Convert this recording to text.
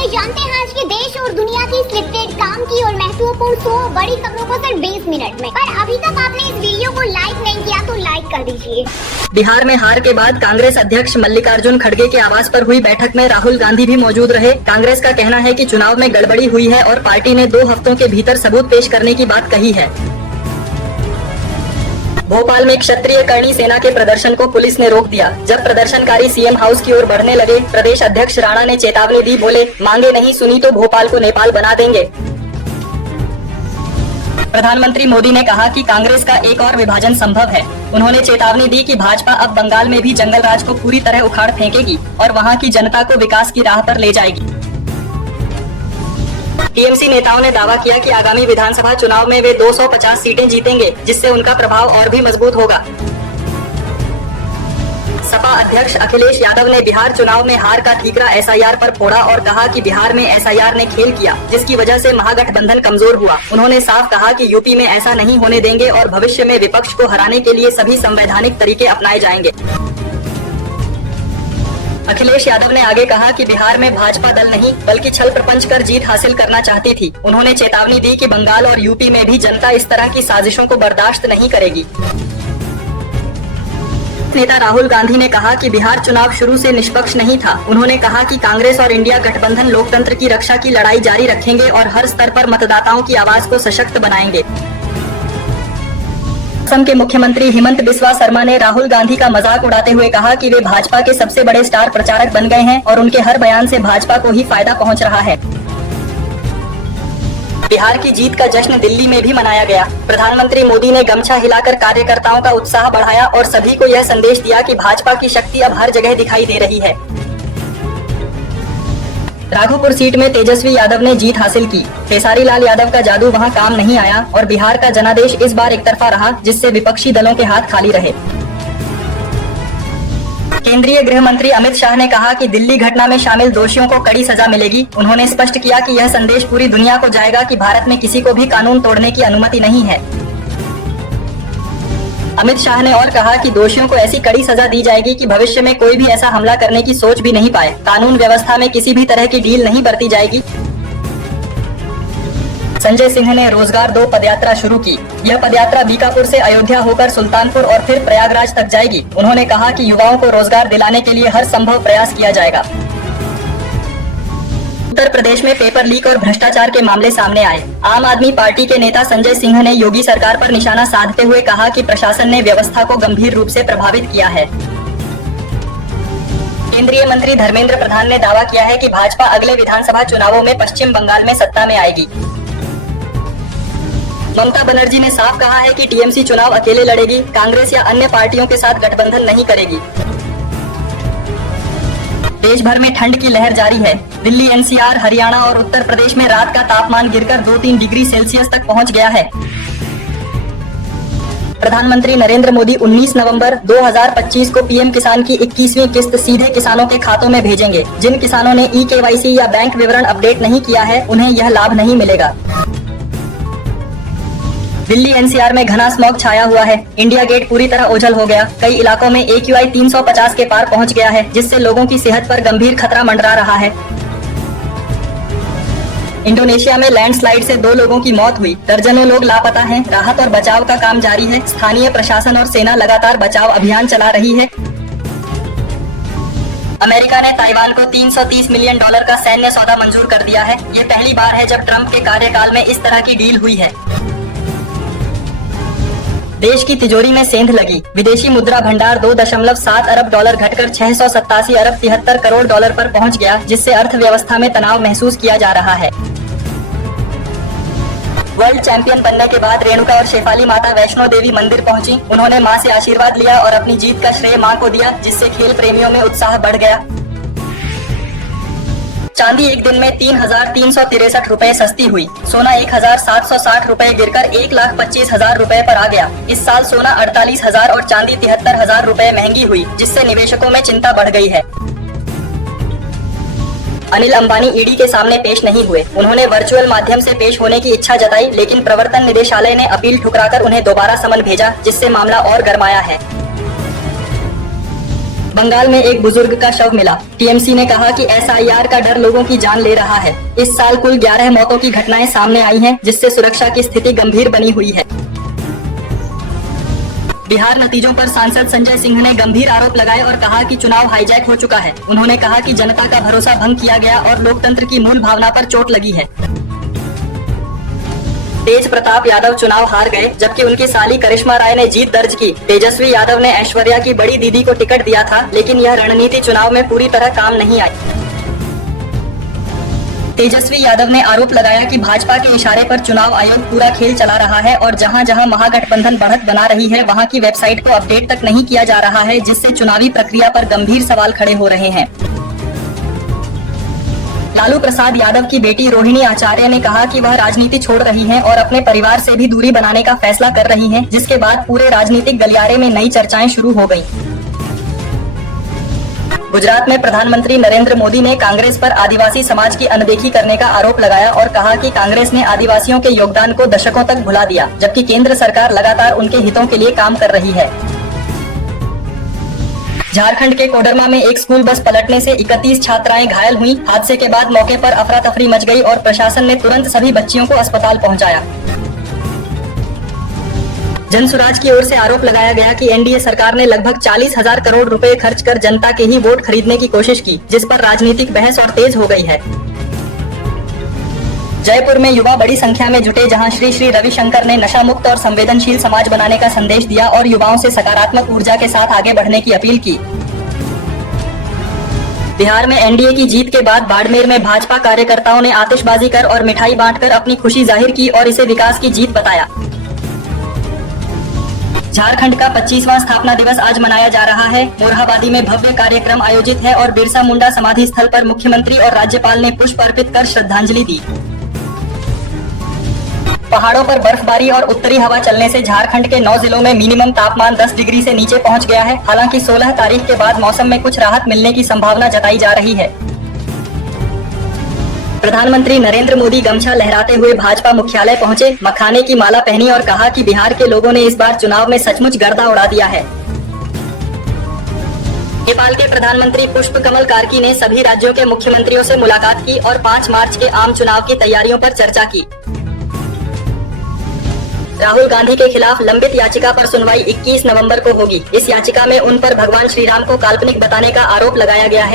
चलिए जानते हैं आज के देश और दुनिया की सिलेक्टेड काम की और महत्वपूर्ण 100 बड़ी खबरों को सिर्फ 20 मिनट में। पर अभी तक आपने इस वीडियो को लाइक नहीं किया तो लाइक कर दीजिए। बिहार में हार के बाद कांग्रेस अध्यक्ष मल्लिकार्जुन खड़गे के आवास पर हुई बैठक में राहुल गांधी भी मौजूद रहे। कांग्रेस का कहना है कि चुनाव में गड़बड़ी हुई है और पार्टी ने 2 हफ्तों के भीतर सबूत पेश करने की बात कही है। भोपाल में क्षत्रिय करणी सेना के प्रदर्शन को पुलिस ने रोक दिया। जब प्रदर्शनकारी सीएम हाउस की ओर बढ़ने लगे, प्रदेश अध्यक्ष राणा ने चेतावनी दी, बोले मांगे नहीं सुनी तो भोपाल को नेपाल बना देंगे। प्रधानमंत्री मोदी ने कहा कि कांग्रेस का एक और विभाजन संभव है। उन्होंने चेतावनी दी कि भाजपा अब बंगाल में भी जंगल राज को पूरी तरह उखाड़ फेंकेगी और वहां की जनता को विकास की राह पर ले जाएगी। टीएमसी नेताओं ने दावा किया कि आगामी विधानसभा चुनाव में वे 250 सीटें जीतेंगे, जिससे उनका प्रभाव और भी मजबूत होगा। सपा अध्यक्ष अखिलेश यादव ने बिहार चुनाव में हार का ठीकरा एसआईआर पर फोड़ा और कहा कि बिहार में एसआईआर ने खेल किया, जिसकी वजह से महागठबंधन कमजोर हुआ। उन्होंने साफ कहा कि यूपी में ऐसा नहीं होने देंगे और भविष्य में विपक्ष को हराने के लिए सभी संवैधानिक तरीके अपनाए जाएंगे। अखिलेश यादव ने आगे कहा कि बिहार में भाजपा दल नहीं बल्कि छल प्रपंच कर जीत हासिल करना चाहती थी। उन्होंने चेतावनी दी कि बंगाल और यूपी में भी जनता इस तरह की साजिशों को बर्दाश्त नहीं करेगी। नेता राहुल गांधी ने कहा कि बिहार चुनाव शुरू से निष्पक्ष नहीं था। उन्होंने कहा कि कांग्रेस और इंडिया गठबंधन लोकतंत्र की रक्षा की लड़ाई जारी रखेंगे और हर स्तर पर मतदाताओं की आवाज को सशक्त बनाएंगे। असम के मुख्यमंत्री हिमंत बिस्वा शर्मा ने राहुल गांधी का मजाक उड़ाते हुए कहा कि वे भाजपा के सबसे बड़े स्टार प्रचारक बन गए हैं और उनके हर बयान से भाजपा को ही फायदा पहुंच रहा है। बिहार की जीत का जश्न दिल्ली में भी मनाया गया। प्रधानमंत्री मोदी ने गमछा हिलाकर कार्यकर्ताओं का उत्साह बढ़ाया और सभी को यह संदेश दिया कि भाजपा की शक्ति अब हर जगह दिखाई दे रही है। राघोपुर सीट में तेजस्वी यादव ने जीत हासिल की। खेसारी लाल यादव का जादू वहां काम नहीं आया और बिहार का जनादेश इस बार एकतरफा रहा, जिससे विपक्षी दलों के हाथ खाली रहे। केंद्रीय गृह मंत्री अमित शाह ने कहा कि दिल्ली घटना में शामिल दोषियों को कड़ी सजा मिलेगी। उन्होंने स्पष्ट किया कि यह संदेश पूरी दुनिया को जाएगा कि भारत में किसी को भी कानून तोड़ने की अनुमति नहीं है। अमित शाह ने और कहा कि दोषियों को ऐसी कड़ी सजा दी जाएगी कि भविष्य में कोई भी ऐसा हमला करने की सोच भी नहीं पाए। कानून व्यवस्था में किसी भी तरह की ढील नहीं बरती जाएगी। संजय सिंह ने रोजगार 2 पदयात्रा शुरू की। यह पदयात्रा बीकापुर से अयोध्या होकर सुल्तानपुर और फिर प्रयागराज तक जाएगी। उन्होंने कहा कि युवाओं को रोजगार दिलाने के लिए हर संभव प्रयास किया जाएगा। उत्तर प्रदेश में पेपर लीक और भ्रष्टाचार के मामले सामने आए। आम आदमी पार्टी के नेता संजय सिंह ने योगी सरकार पर निशाना साधते हुए कहा कि प्रशासन ने व्यवस्था को गंभीर रूप से प्रभावित किया है। केंद्रीय मंत्री धर्मेंद्र प्रधान ने दावा किया है कि भाजपा अगले विधानसभा चुनावों में पश्चिम बंगाल में सत्ता में आएगी। ममता बनर्जी ने साफ कहा है कि टीएमसी चुनाव अकेले लड़ेगी, कांग्रेस या अन्य पार्टियों के साथ गठबंधन नहीं करेगी। देश भर में ठंड की लहर जारी है। दिल्ली, एनसीआर, हरियाणा और उत्तर प्रदेश में रात का तापमान गिरकर 2-3 डिग्री सेल्सियस तक पहुंच गया है। प्रधानमंत्री नरेंद्र मोदी 19 नवंबर 2025 को पीएम किसान की 21वीं किस्त सीधे किसानों के खातों में भेजेंगे। जिन किसानों ने ई-केवाईसी या बैंक विवरण अपडेट नहीं किया है, उन्हें यह लाभ नहीं मिलेगा। दिल्ली एनसीआर में घना स्मॉग छाया हुआ है। इंडिया गेट पूरी तरह ओझल हो गया। कई इलाकों में AQI 350 के पार पहुंच गया है, जिससे लोगों की सेहत पर गंभीर खतरा मंडरा रहा है। इंडोनेशिया में लैंडस्लाइड से 2 लोगों की मौत हुई। दर्जनों लोग लापता हैं। राहत और बचाव का काम जारी है। स्थानीय प्रशासन और सेना लगातार बचाव अभियान चला रही है। अमेरिका ने ताइवान को $330 मिलियन का सैन्य सौदा मंजूर कर दिया है। ये पहली बार है जब ट्रंप के कार्यकाल में इस तरह की डील हुई है। देश की तिजोरी में सेंध लगी। विदेशी मुद्रा भंडार $2.7 अरब घटकर 687 अरब 73 करोड़ डॉलर पर पहुंच गया, जिससे अर्थव्यवस्था में तनाव महसूस किया जा रहा है। वर्ल्ड चैंपियन बनने के बाद रेणुका और शेफाली माता वैष्णो देवी मंदिर पहुंची। उन्होंने मां से आशीर्वाद लिया और अपनी जीत का श्रेय मां को दिया, जिससे खेल प्रेमियों में उत्साह बढ़ गया। चांदी एक दिन में 3,363 रुपए सस्ती हुई। सोना 1,760 रुपए गिरकर 1,25,000 रुपए पर आ गया। इस साल सोना 48,000 और चांदी 73,000 रुपए महंगी हुई, जिससे निवेशकों में चिंता बढ़ गई है। अनिल अंबानी ईडी के सामने पेश नहीं हुए। उन्होंने वर्चुअल माध्यम से पेश होने की इच्छा जताई, लेकिन प्रवर्तन निदेशालय ने अपील ठुकराकर उन्हें दोबारा समन भेजा, जिससे मामला और गरमाया है। बंगाल में एक बुजुर्ग का शव मिला। टीएमसी ने कहा कि एसआईआर का डर लोगों की जान ले रहा है। इस साल कुल 11 मौतों की घटनाएं सामने आई हैं, जिससे सुरक्षा की स्थिति गंभीर बनी हुई है। बिहार नतीजों पर सांसद संजय सिंह ने गंभीर आरोप लगाए और कहा कि चुनाव हाईजैक हो चुका है। उन्होंने कहा कि जनता का भरोसा भंग किया गया और लोकतंत्र की मूल भावना पर चोट लगी है। तेज प्रताप यादव चुनाव हार गए, जबकि उनकी साली करिश्मा राय ने जीत दर्ज की। तेजस्वी यादव ने ऐश्वर्या की बड़ी दीदी को टिकट दिया था, लेकिन यह रणनीति चुनाव में पूरी तरह काम नहीं आई। तेजस्वी यादव ने आरोप लगाया कि भाजपा के इशारे पर चुनाव आयोग पूरा खेल चला रहा है और जहां जहां महागठबंधन बढ़त बना रही है, वहां की वेबसाइट को अपडेट तक नहीं किया जा रहा है, जिससे चुनावी प्रक्रिया पर गंभीर सवाल खड़े हो रहे हैं। लालू प्रसाद यादव की बेटी रोहिणी आचार्य ने कहा कि वह राजनीति छोड़ रही हैं और अपने परिवार से भी दूरी बनाने का फैसला कर रही हैं, जिसके बाद पूरे राजनीतिक गलियारे में नई चर्चाएं शुरू हो गईं। गुजरात में प्रधानमंत्री नरेंद्र मोदी ने कांग्रेस पर आदिवासी समाज की अनदेखी करने का आरोप लगाया और कहा कि कांग्रेस ने आदिवासियों के योगदान को दशकों तक भुला दिया, जबकि केंद्र सरकार लगातार उनके हितों के लिए काम कर रही है। झारखंड के कोडरमा में एक स्कूल बस पलटने से 31 छात्राएं घायल हुईं। हादसे के बाद मौके पर अफरा तफरी मच गई और प्रशासन ने तुरंत सभी बच्चियों को अस्पताल पहुंचाया। जनसुराज की ओर से आरोप लगाया गया कि एनडीए सरकार ने लगभग 40,000 करोड़ रुपए खर्च कर जनता के ही वोट खरीदने की कोशिश की, जिस पर राजनीतिक बहस और तेज हो गई है। जयपुर में युवा बड़ी संख्या में जुटे, जहां श्री श्री रविशंकर ने नशा मुक्त और संवेदनशील समाज बनाने का संदेश दिया और युवाओं से सकारात्मक ऊर्जा के साथ आगे बढ़ने की अपील की। बिहार में एनडीए की जीत के बाद बाड़मेर में भाजपा कार्यकर्ताओं ने आतिशबाजी कर और मिठाई बांटकर अपनी खुशी जाहिर की और इसे विकास की जीत बताया। झारखंड का 25वां स्थापना दिवस आज मनाया जा रहा है। मोरहाबादी में भव्य कार्यक्रम आयोजित है और बिरसा मुंडा समाधि स्थल पर मुख्यमंत्री और राज्यपाल ने पुष्प अर्पित कर श्रद्धांजलि दी। पहाड़ों पर बर्फबारी और उत्तरी हवा चलने से झारखंड के 9 जिलों में मिनिमम तापमान 10 डिग्री से नीचे पहुंच गया है। हालांकि 16 तारीख के बाद मौसम में कुछ राहत मिलने की संभावना जताई जा रही है। प्रधानमंत्री नरेंद्र मोदी गमछा लहराते हुए भाजपा मुख्यालय पहुंचे, मखाने की माला पहनी और कहा कि बिहार के लोगों ने इस बार चुनाव में सचमुच गर्दा उड़ा दिया है। नेपाल के प्रधानमंत्री पुष्प कमल कार्की ने सभी राज्यों के मुख्यमंत्रियों से मुलाकात की और 5 मार्च के आम चुनाव की तैयारियों पर चर्चा की। राहुल गांधी के खिलाफ लंबित याचिका पर सुनवाई 21 नवंबर को होगी। इस याचिका में उन पर भगवान श्री राम को काल्पनिक बताने का आरोप लगाया गया है।